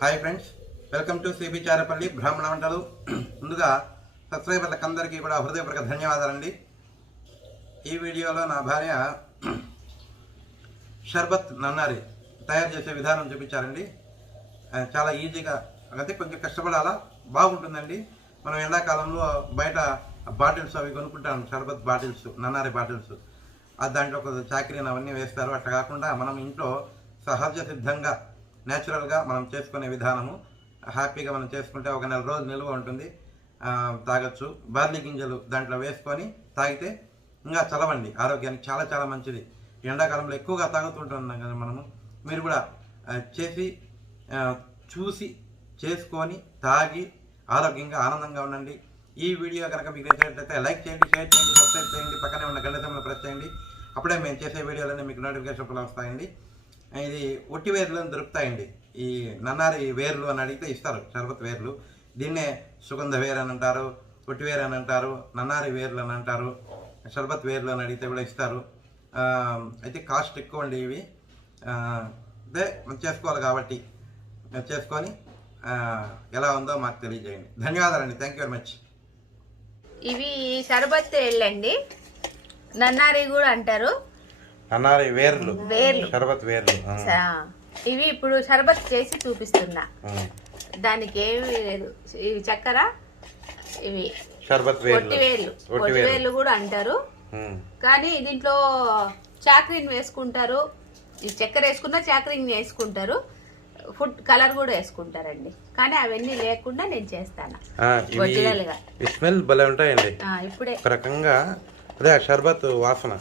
Hi friends, welcome to cbcharepalli brahmanavantalu. ముందుగా సబ్స్క్రైబర్లకు అందరికీ కూడా హృదయపూర్వక ధన్యవాదాలండి. ఈ వీడియోలో నా భార్య షర్బత్ నన్నారి తయారు చేసే విధానం చూపించారండి. చాలా ఈజీగా, అంటే కొంచెం కష్టపడాలా, బాగుంటుందండి. మనం ఎండాకాలంలో బయట బాటిల్స్ అవి కొనుక్కుంటాం, షర్బత్ బాటిల్స్, నన్నారి బాటిల్స్. దాంట్లో కొంచెం చాకరీని అవన్నీ వేస్తారు. అట్లా కాకుండా మనం ఇంట్లో సహజ సిద్ధంగా న్యాచురల్గా మనం చేసుకునే విధానము హ్యాపీగా మనం చేసుకుంటే ఒక నెల రోజులు నిల్వ ఉంటుంది, తాగొచ్చు. బార్లీ గింజలు దాంట్లో వేసుకొని తాగితే ఇంకా చలవండి, ఆరోగ్యానికి చాలా చాలా మంచిది. ఎండాకాలంలో ఎక్కువగా తాగుతుంటున్నాం కదా మనము. మీరు కూడా చేసి చూసి చేసుకొని తాగి ఆరోగ్యంగా ఆనందంగా ఉండండి. ఈ వీడియో కనుక మీకు నచ్చినట్లయితే లైక్ చేయండి, షేర్ చేయండి, సబ్స్క్రైబ్ చేయండి, పక్కనే ఉన్న గంట సింబల్ ప్రెస్ చేయండి. అప్పుడే మేము చేసే వీడియోలన్నీ మీకు నోటిఫికేషన్ వస్తాయండి. ఇది ఒట్టి వేర్లు దొరుకుతాయండి. ఈ నన్నారి వేర్లు అని అడిగితే ఇస్తారు, షర్బత్ వేర్లు. దీన్నే సుగంధ వేరు అని అంటారు, ఒట్టి వేరు అని అంటారు, నన్నారి వేర్లు అని అంటారు, షర్బత్ వేర్లు అని అడిగితే కూడా ఇస్తారు. అయితే కాస్ట్ ఎక్కువ అండి ఇవి. అదే చేసుకోవాలి కాబట్టి చేసుకొని ఎలా ఉందో మాకు తెలియజేయండి. ధన్యవాదాలండి. Thank you very much. ఇవి షర్బత్ వేర్లండి, నన్నారి కూడా అంటారు. నన్నారి వేర్లు, షర్బత్ వేర్లు. ఇవి ఇప్పుడు షర్బత్ చేసి చూపిస్తున్నా. దానికి ఏమి లేదు, ఇవి చక్కెర, ఇవి షర్బత్ వేర్లు, ఒట్టి వేర్లు కూడా అంటారు. కానీ దీంట్లో చాకరీని వేసుకుంటారు, ఈ చక్కెర వేసుకున్నా చాకరీని వేసుకుంటారు, ఫుడ్ కలర్ కూడా వేసుకుంటారండి. కానీ అవన్నీ లేకుండా నేను చేస్తాను ఒరిజినల్ గా. స్మెల్ భలే ఉంటాయండి. ఇప్పుడే ఒక రకంగా అదే షర్బత్ వాసన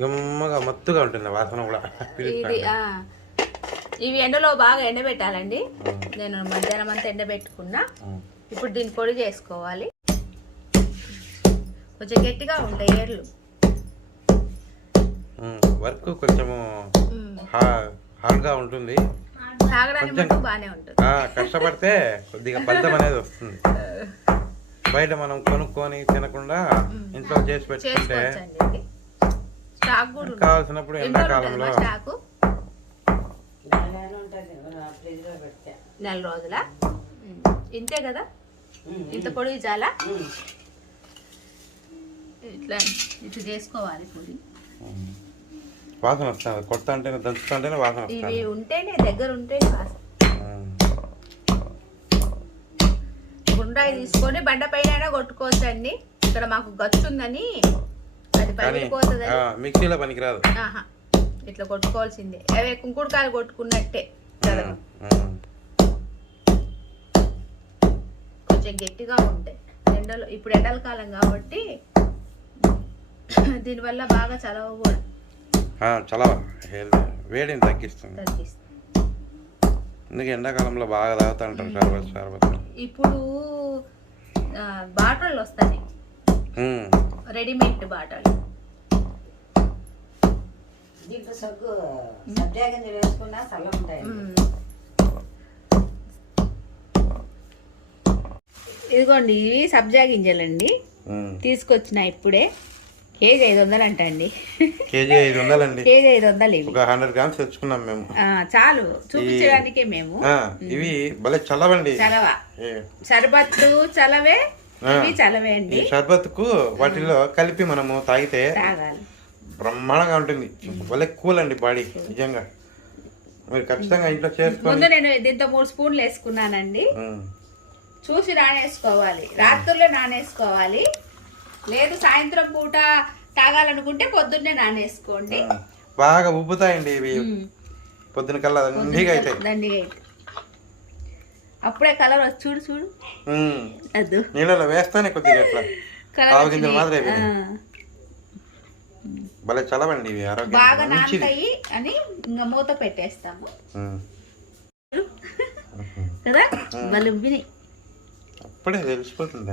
గమ్మగా మత్తుగా ఉంటుంది వాసన కూడా. ఇవి ఎండలో బాగా ఎండబెట్టాలండి. నేను మధ్యాహ్నం అంతా ఎండబెట్టుకున్నా. ఇప్పుడు దీన్ని పొడి చేసుకోవాలి. కొంచెం గట్టిగా ఉంటాయి ఏర్లు, వర్క్ కొంచెము హార్డ్ గా ఉంటుంది. తాగడానికి మటుకు బాగానే ఉంటుంది. కష్టపడితే కొద్దిగా ఫలితం అనేది వస్తుంది. బయట మనం కొనుక్కొని తినకుండా ఇంట్లో చేసి పెట్టుకుంటే కావాల్సినప్పుడు ఎండాకాలంలో నెల రోజుల ఇంతే కదా, ఇంత పొడి చాలా. ఇట్లా ఇట్లా చేసుకోవాలి పొడి. వాసన వస్తుంది, కొత్త అంటేనే దంచుతుంటేనే వాసన వస్తుంది. ఇవి ఉంటేనే దగ్గర ఉంటేనే వాసన. గుండ్రాయి తీసుకొని బండ పైన కొట్టుకోవచ్చు అండి. ఇక్కడ మాకు గచ్చుందని అది పగిలిపోతుంది, మిక్సీలో పనికిరాదు. ఇట్లా కొట్టుకోవాల్సిందే. అవే కుంకుడుకాయలు కొట్టుకున్నట్టే కదా, కొంచెం గట్టిగా ఉంటాయి. ఎండలో ఇప్పుడు ఎండల కాలం కాబట్టి దీనివల్ల బాగా చలవ కూడా, చలవ వేడిని తగ్గిస్తుంది. అందుకే ఎండాకాలంలో బాగా తాగుతా ఉంటారు షర్బత్. ఇప్పుడు బాటలు వస్తాయి, రెడీమేడ్ బాటలు. ఇదిగోండి, ఇవి సబ్జా గింజలండి, తీసుకొచ్చిన ఇప్పుడే. కేజీ 500 అంట అండి. కేజీ 500 అండి. కేజీ 500. ఇవి 100 గ్రామ్స్ తెచ్చుకున్నాం మేము. చాలు చూపించడానికే మేము. ఇవి భలే చలవండి. చలవ షర్బత్ చలవే, ఇవి చలవే అండి. షర్బత్ కు వాటిలో కలిపి మనము తాగితే తాగాలి, బ్రహ్మాండంగా ఉంటుంది. భలే కూల్ అండి బాడీ, నిజంగా. మీరు ఖచ్చితంగా ఇంట్లో చేసుకోండి. ముందు నేను దీంతో 3 స్పూన్లు వేసుకున్నానండి. చూసి నానేసుకోవాలి, రాత్రుల్లో నానేసుకోవాలి. లేదు సాయంత్రం పూట తాగాలనుకుంటే పొద్దున్నే నానేసుకోండి. బాగా ఉబ్బుతాయండి ఇవి, పొద్దున కల్లా దండిగా అవుతాయి. అప్పుడే కలర్ వచ్చి చూడు చూడు, అద్దు నీళ్ళలో వేస్తానే కొద్దిగా ఇట్లా ఆవు గింజలు మాత్రమే. భలే చలవండి ఇవి, ఆరోగ్యం బాగా నానతాయి అని ఇంకా మూత పెట్టేస్తాము కదా. వాళ్ళు ఉబ్బినాయి, అప్పుడే తెలిసిపోతుంది.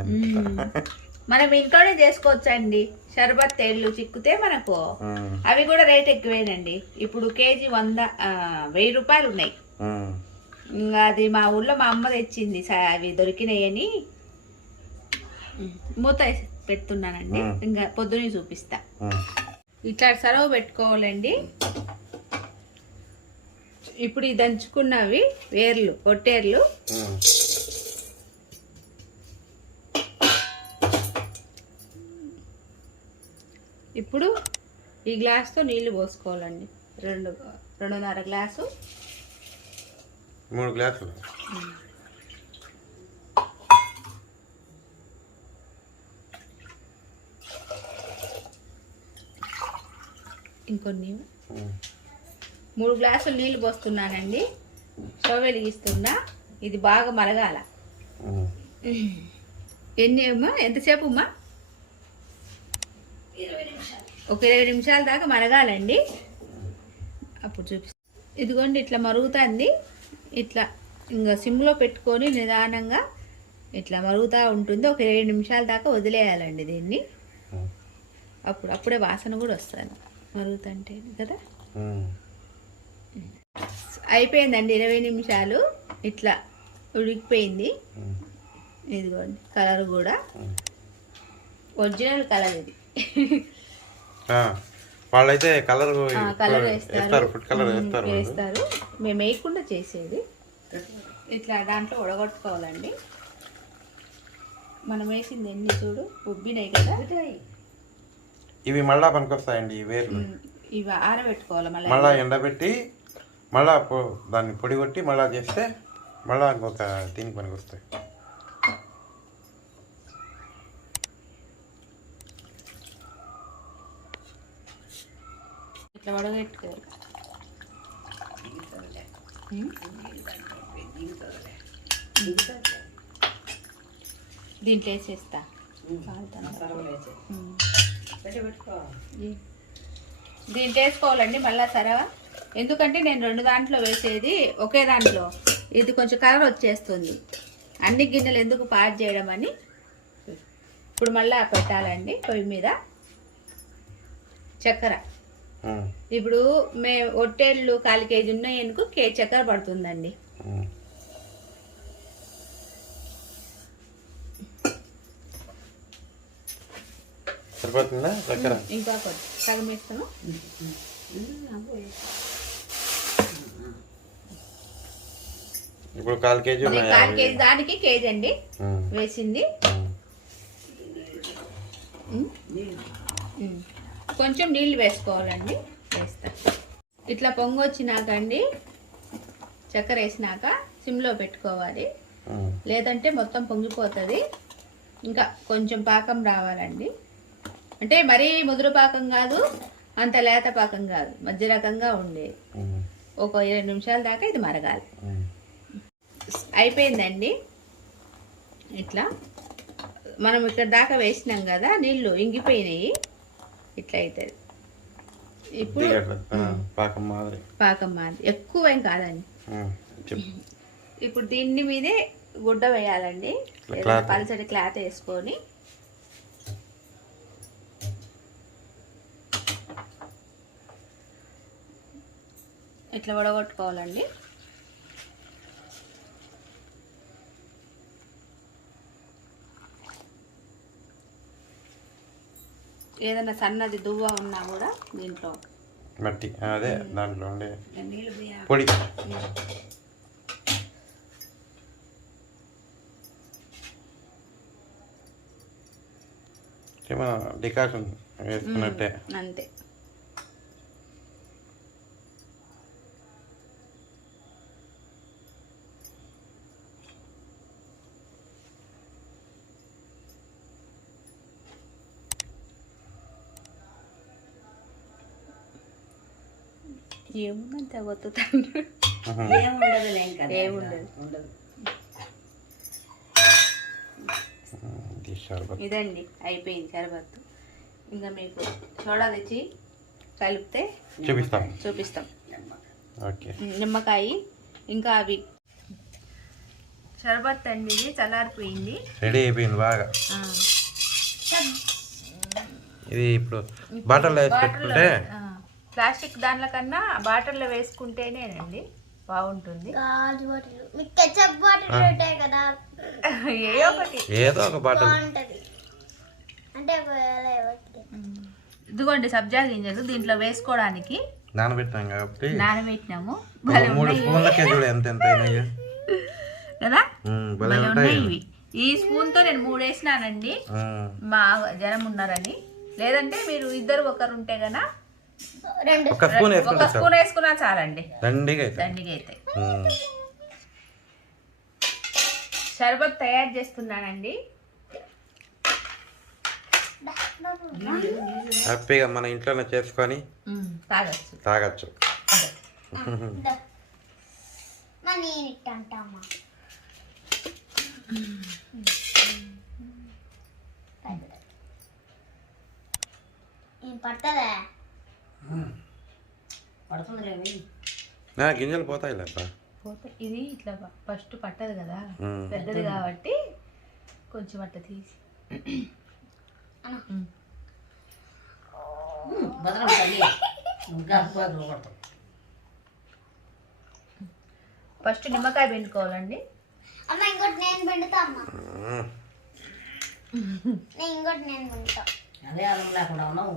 మనం ఇంట్లోనే చేసుకోవచ్చండి. షర్బత్ తేళ్ళు చిక్కితే మనకు అవి కూడా రేట్ ఎక్కువేనండి. ఇప్పుడు కేజీ 1000 రూపాయలు ఉన్నాయి. అది మా ఊళ్ళో మా అమ్మ తెచ్చింది, అవి దొరికినాయని మూత పెడుతున్నానండి. ఇంకా పొద్దునే చూపిస్తా. ఇట్లా సర్వ్ పెట్టుకోవాలండి. ఇప్పుడు ఈ దంచుకున్నవి వేర్లు పొట్టేర్లు ఇప్పుడు ఈ గ్లాస్తో నీళ్లు పోసుకోవాలండి. 2.5 గ్లాసు, 3 గ్లాసులు. ఇంకొన్ని 3 గ్లాసులు నీళ్లు పోస్తున్నానండి. స్టవ్ వెలిగిస్తున్నా. ఇది బాగా మరగాల. ఎన్ని అమ్మా? ఎంతసేపు అమ్మా? 20 నిమిషాల దాకా మరగాలండి. అప్పుడు చూపిస్తాను. ఇదిగోండి ఇట్లా మరుగుతుంది. ఇట్లా ఇంకా సిమ్లో పెట్టుకొని నిదానంగా ఇట్లా మరుగుతూ ఉంటుంది. ఒక 20 నిమిషాల దాకా వదిలేయాలండి దీన్ని. అప్పుడే వాసన కూడా వస్తుంది మరుగుతుంటే కదా. అయిపోయిందండి 20 నిమిషాలు. ఇట్లా ఉడికిపోయింది. ఇదిగోండి కలర్ కూడా ఒరిజినల్ కలర్ ఇది. వాళ్ళైతే కలర్ వేస్తారు, ఫుడ్ కలర్ వేస్తారు. మేము వేయకుండా చేసేది. ఇట్లా దాంట్లో ఉడగొట్టుకోవాలండి. మనం వేసింది ఎన్ని చూడు ఉబ్బినాయి కదా. ఇవి మళ్ళా పనికొస్తాయండి ఈ వేర్లు. ఇవి ఆరబెట్టుకోవాలి. మళ్ళా ఎండబెట్టి మళ్ళా దాన్ని పొడి కొట్టి మళ్ళా చేస్తే మళ్ళా ఇంకొక దీనికి పనికొస్తాయి. ఇట్లా వడగట్టుకోవాలి. దీంట్లో వేసేస్తా. దీంట్లో వేసుకోవాలండి మళ్ళా సరవ. ఎందుకంటే నేను 2 దాంట్లో వేసేది ఒకే దాంట్లో. ఇది కొంచెం కలర్ వచ్చేస్తుంది. అన్ని గిన్నెలు ఎందుకు పాడు చేయడం అని ఇప్పుడు మళ్ళీ పెట్టాలండి పొయ్యి మీద. చక్కెర ఇప్పుడు ఒట్టేళ్ళు 1/4 కేజీ ఉన్నాయి అనుకో కేజీ చక్కెర పడుతుందండి. సరిపోతుందా చక్కెర? ఇంకా సగం వేస్తాను. ఇప్పుడు 1/4 కేజీ 1/4 కేజీ దానికి కేజీ అండి వేసింది. కొంచెం నీళ్ళు వేసుకోవాలండి. వేస్తా. ఇట్లా పొంగు వచ్చినాకండి చక్కెర వేసినాక సిమ్లో పెట్టుకోవాలి. లేదంటే మొత్తం పొంగిపోతుంది. ఇంకా కొంచెం పాకం రావాలండి. అంటే మరీ ముదురు పాకం కాదు, అంత లేత పాకం కాదు, మధ్య రకంగా ఉండేది. ఒక 20 నిమిషాల దాకా ఇది మరగాలి. అయిపోయిందండి. ఇట్లా మనం ఇక్కడ దాకా వేసినాం కదా, నీళ్ళు ఇంగిపోయినాయి. ఇట్లా అవుతుంది. ఇప్పుడు పాకం మాది ఎక్కువ ఏం కాదండి. ఇప్పుడు దీన్ని మీదే గుడ్డ వేయాలండి. పల్చడి క్లాత్ వేసుకొని ఇట్లా వడగొట్టుకోవాలండి. ఏదైనా సన్నది దువ్వ ఉన్నా కూడా దీంట్లో మట్టి అదే దాంట్లో ఉండే పొడి డికాషన్ వేసుకున్నట్టే అంతే. ఏముందంటే వత్తుతాను. ఏముండదు. ఇదండి అయిపోయింది షర్బత్. ఇంకా మీకు సోడా తెచ్చి కలిపితే చూపిస్తాం. నిమ్మకాయ ఇంకా అవి. షర్బత్ అండి ఇది చల్లారిపోయింది, రెడీ అయిపోయింది బాగా. ఇది ఇప్పుడు బాటిల్లో వేసి పెట్టుకుంటే ప్లాస్టిక్ దాంట్లో కన్నా బాటిల్లో వేసుకుంటేనేనండి బాగుంటుంది. ఏదో ఒక బాటిల్. ఇదిగోండి సబ్జా గింజలు దీంట్లో వేసుకోవడానికి నానబెట్టాం కాబట్టి నానబెట్టినాము. 3 స్పూన్లకే చూడు ఎంత అయినాయో కదా, భలే ఉన్నాయి ఉంటాయి. ఇవి. ఈ స్పూన్ తో నేను 3 వేసినానండి, మా జనం ఉన్నారని. లేదంటే మీరు ఇద్దరు ఒకరు ఉంటే గన ఒక స్పూన్ వేసుకున్నా చాలండి, దండిగా అయితే. షర్బత్ తయారు చేస్తున్నానండి. హ్యాపీగా మన ఇంట్లోనే చేసుకొని తాగచ్చు. గింజలు పోతాయి ఇది ఇట్లా ఫస్ట్ పట్టదు కదా, పెద్దది కాబట్టి కొంచెం అట్లా తీసి ఫస్ట్ నిమ్మకాయ పిండుకోవాలండి. ఇంకోటి నేను పిండుతా అమ్మ, ఇంకోటి నేను పిండుతా. అదే అలం లేకుండా ఉన్నావు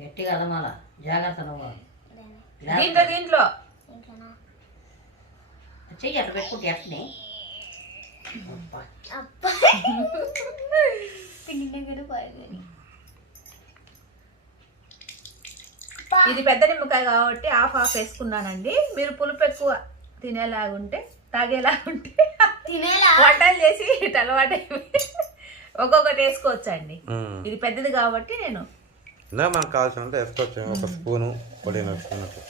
గట్టిగా అలమాల, జాగ్రత్త నువ్వు. దీంట్లో చెయ్యి అట్లా పెట్టుకుంటే ఎట్నే ఇది పెద్ద నిమ్మకాయ కాబట్టి హాఫ్ వేసుకున్నానండి. మీరు పులుపు ఎక్కువ తినేలాగుంటే తాగేలాగుంటే వంటలు చేసి ఇటు అలవాటు ఒక్కొక్కటి వేసుకోవచ్చు అండి. ఇది పెద్దది కాబట్టి నేను మనకు కావాల్సినంత వేసుకోవచ్చు. ఒక స్పూను పొడి వేసుకున్నట్టు.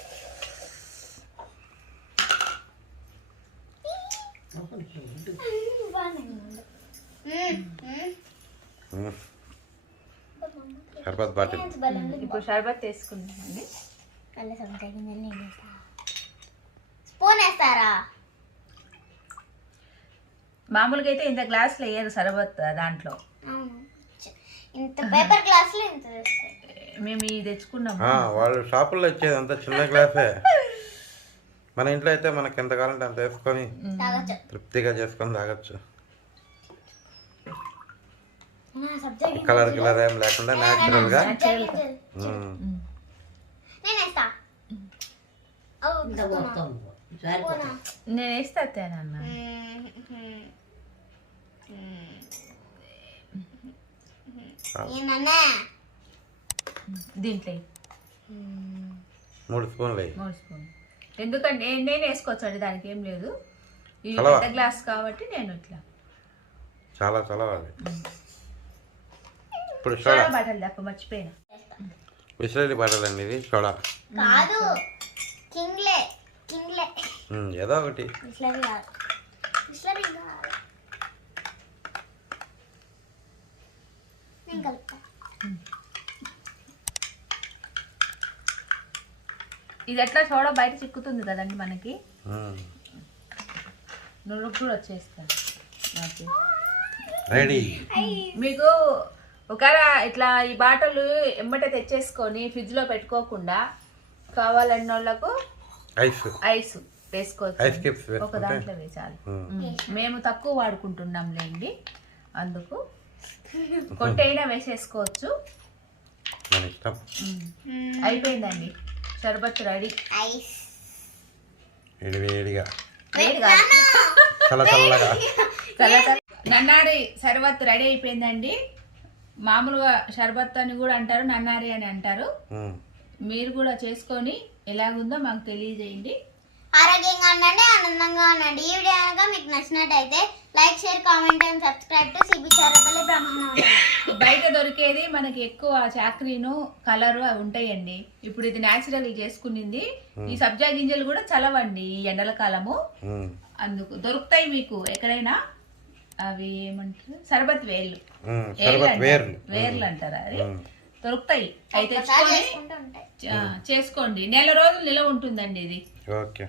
షర్బత్ బాటిల్ ఇప్పుడు షర్బత్ వేసుకుంటామండి. స్పూన్ వేస్తారా? మామూలుగా అయితే ఇంత గ్లాసులు వేయరు షర్బత్ దాంట్లో. ఇంత పేపర్ గ్లాసులు ఇంత మేము ఇది తెచ్చుకున్నాము. వాళ్ళు షాపుల్లో ఇచ్చేది అంత చిన్న గ్లాసే. మన ఇంట్లో అయితే మనకి ఎంత కావాలంటే అంత వేసుకొని తృప్తిగా చేసుకొని తాగొచ్చు. కలర్ ఏం లేకుండా న్యాచురల్ గా. నేను వేస్తా తేనన్నా. దీంట్లో 3 స్పూన్లు. ఎందుకంటే నేను వేసుకోవచ్చు, దానికి ఏం లేదు. ఇది పెద్ద గ్లాస్ కాబట్టి నేను ఇట్లా చాలా చలవాలి. ఇప్పుడు సోడా బాటిల్ తప్ప మర్చిపోయినా. బిస్లరీ బాటిల్ అండి ఇది. సోడా కాదు, ఏదో ఒకటి. ఇది ఎట్లా సోడా బయట చిక్కుతుంది కదండి మనకి, నువ్వు కూడా వచ్చేస్తాను. రెడీ. మీకు ఒకవేళ ఇట్లా ఈ బాటలు ఎమ్మటే తెచ్చేసుకొని ఫ్రిడ్జ్ లో పెట్టుకోకుండా కావాలన్న వాళ్ళకు ఐస్ వేసుకోవచ్చు. ఒక దాంట్లో వేసాలి. మేము తక్కువ వాడుకుంటున్నాం లేండి, అందుకు కొట్టైనా వేసేసుకోవచ్చు. అయిపోయిందండి షర్బత్ రెడీ. నన్నారి షర్బత్ రెడీ అయిపోయిందండి. మామూలుగా షర్బత్ అని కూడా అంటారు, నన్నారి అని అంటారు. మీరు కూడా చేసుకొని ఎలాగుందో మాకు తెలియజేయండి. ఆరోగ్యంగా ఉండండి, ఆనందంగా ఉండండి. ఈ వీడియో కనుక మీకు నచ్చినట్టయితే like, share, comment and subscribe to cbcharepalli బ్రహ్మనావంతలు. బయట దొరికేది మనకి ఎక్కువ చాక్రీను కలర్ అవి ఉంటాయండి. ఇప్పుడు ఇది న్యాచురల్ చేసుకునింది. ఈ సబ్జా గింజలు కూడా చలవండి ఈ ఎండల కాలము, అందుకు దొరుకుతాయి మీకు ఎక్కడైనా. అవి ఏమంటారు, సర్బత్ వేర్లు అంటారా, అది దొరుకుతాయి. అయితే చేసుకోండి, నెల రోజులు నిలవ ఉంటుందండి ఇది. ఓకే.